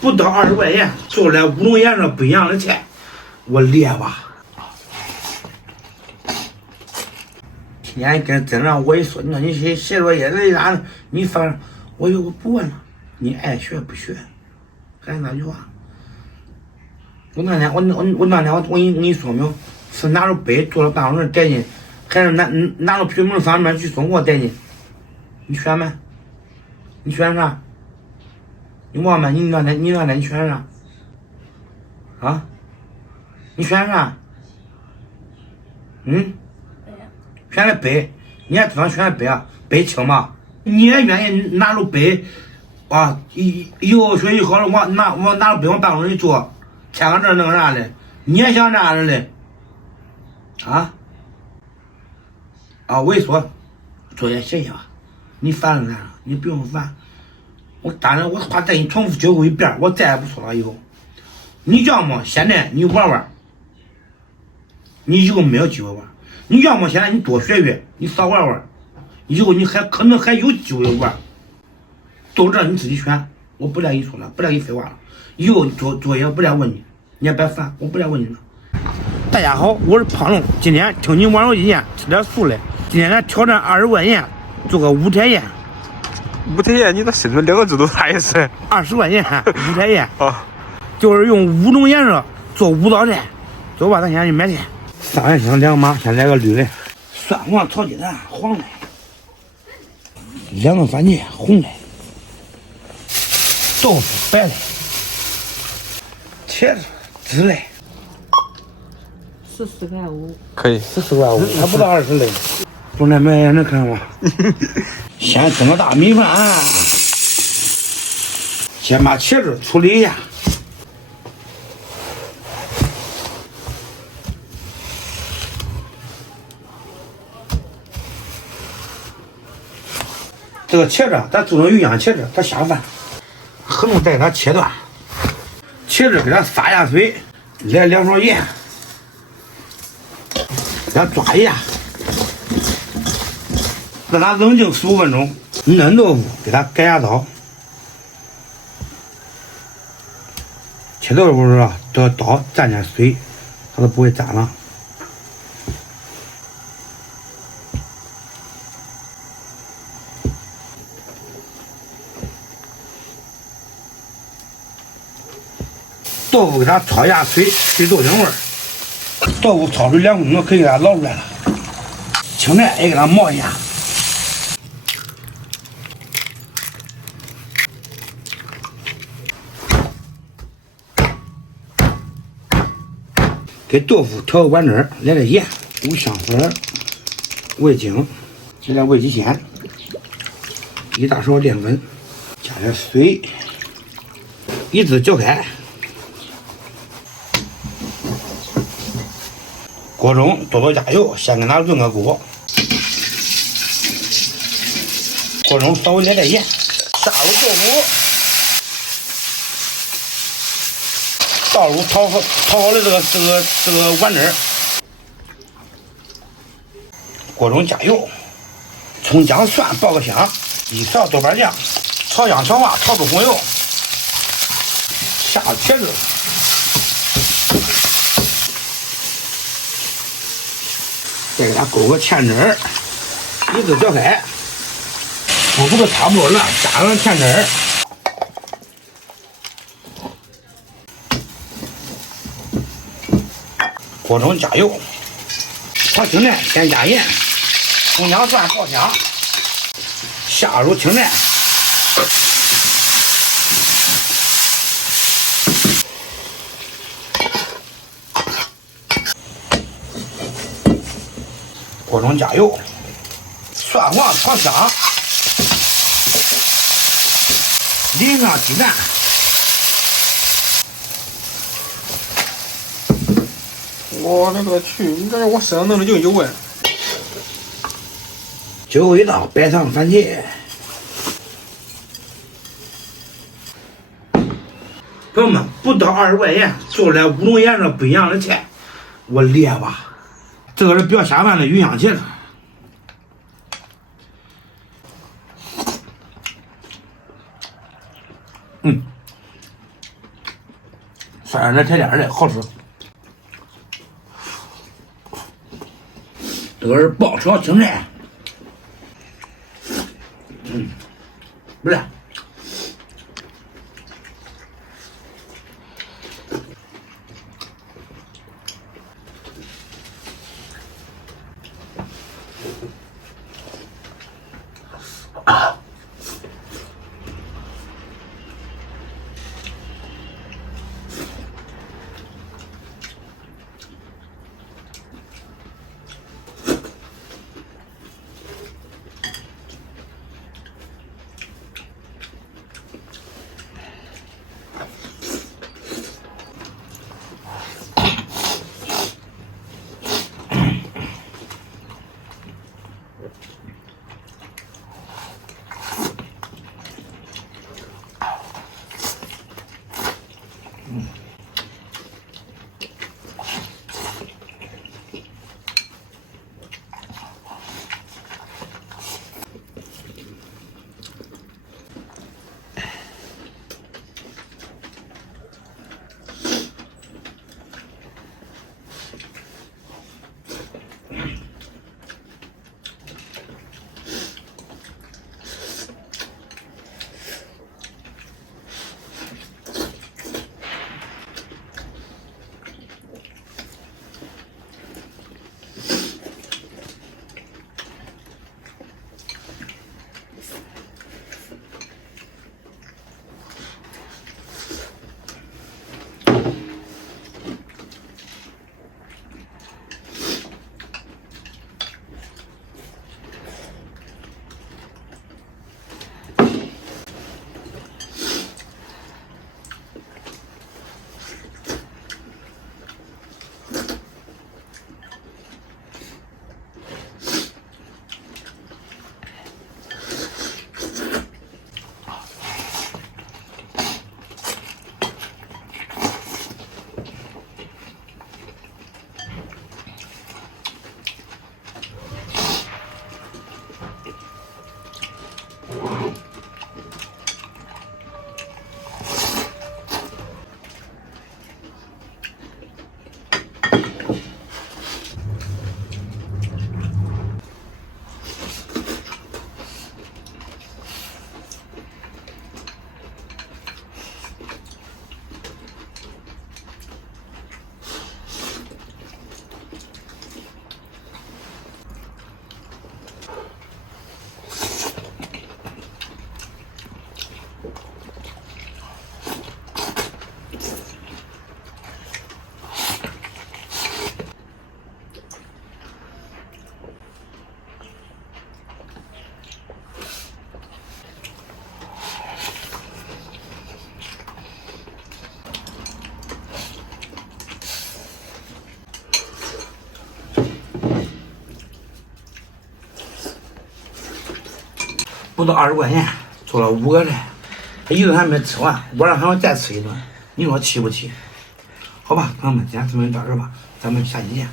不到20块钱做出来5种颜色不一样的菜，我列吧。天跟真让我一说，你说你写作业的啥？你反我不问了，你爱学不学，还是那句话。我那天我跟你说没有，是拿着杯坐到办公室带进，还是拿着批文上面去送货带进？你选没？你选啥？你忘没？你那天你选啥？啊？你选啥？选的杯，你也知道选的杯啊？杯轻嘛？你也愿意拿着杯啊？以后学习好了，我拿着杯往办公室一坐，签个字弄啥的？你也想这样的嘞？啊？我一说作业写写吧，你烦了咱，你不用烦。我当然我怕再给你重复教过一遍，我再也不说了。以后你要么现在你玩玩，你以后没有机会玩；你要么现在你多学学，你少玩玩，以后你可能还有机会玩。都这你自己选，我不再跟你说了，不再跟你废话了。以后作业不再问你，你也别烦，我不再问你了。大家好，我是胖龙，今天听你网友意见，吃点素来。今天咱挑战20块钱做个五彩宴。五彩宴，你这伸出2个字都啥意思？20块钱五彩宴啊，就是用5种颜色做5道菜。走吧，咱现在去买菜。3元香2码，先来个绿的，蒜黄炒鸡蛋黄的，2个番茄红的，豆腐白的，茄子紫的，14块5，可以，14块5，还不到20嘞。中间买能看吗？先蒸个大米饭，先把茄子处理一下。这个茄子咱做成鱼香茄子，它下饭。合同带它切断，茄子给它撒下水，来2勺盐，给它抓一下。让它冷静15分钟。嫩豆腐给它改下刀，切豆腐的时候这刀沾点水，它都不会粘了。豆腐给它焯一下水，去豆腥味儿。豆腐焯水2分钟可以给它捞出来了。青菜也给它冒一下。给豆腐调个碗汁儿，来点盐、五香粉、味精，加点味极鲜，1大勺淀粉，加点水，一直搅开。锅中多加油，先给它炖个锅。锅中稍微来点盐，下入豆腐。倒入炒好的这个碗汁儿，锅中加油，葱姜蒜爆个香，1勺豆瓣酱，炒香炒化，炒出红油，下茄子，再给它勾个芡汁儿，一直搅开，煮的差不多了，加上芡汁儿。锅中加油，炒青菜先加盐，葱姜蒜爆香，下入青菜，锅中加油，蒜黄炒香，淋上鸡蛋。我勒个去！你这我身上弄的就有味。最后一道白糖番茄。朋友们，不到20块钱做出来5种颜色不一样的菜，我列吧。这个是比较下饭的鱼香茄子。酸的甜甜的，好吃。这个是爆炒青菜，不是。不到20块钱，做了5个菜，他一顿还没吃完，晚上还要再吃一顿，你说气不气？好吧，朋友们，今天视频到这吧，咱们下期见。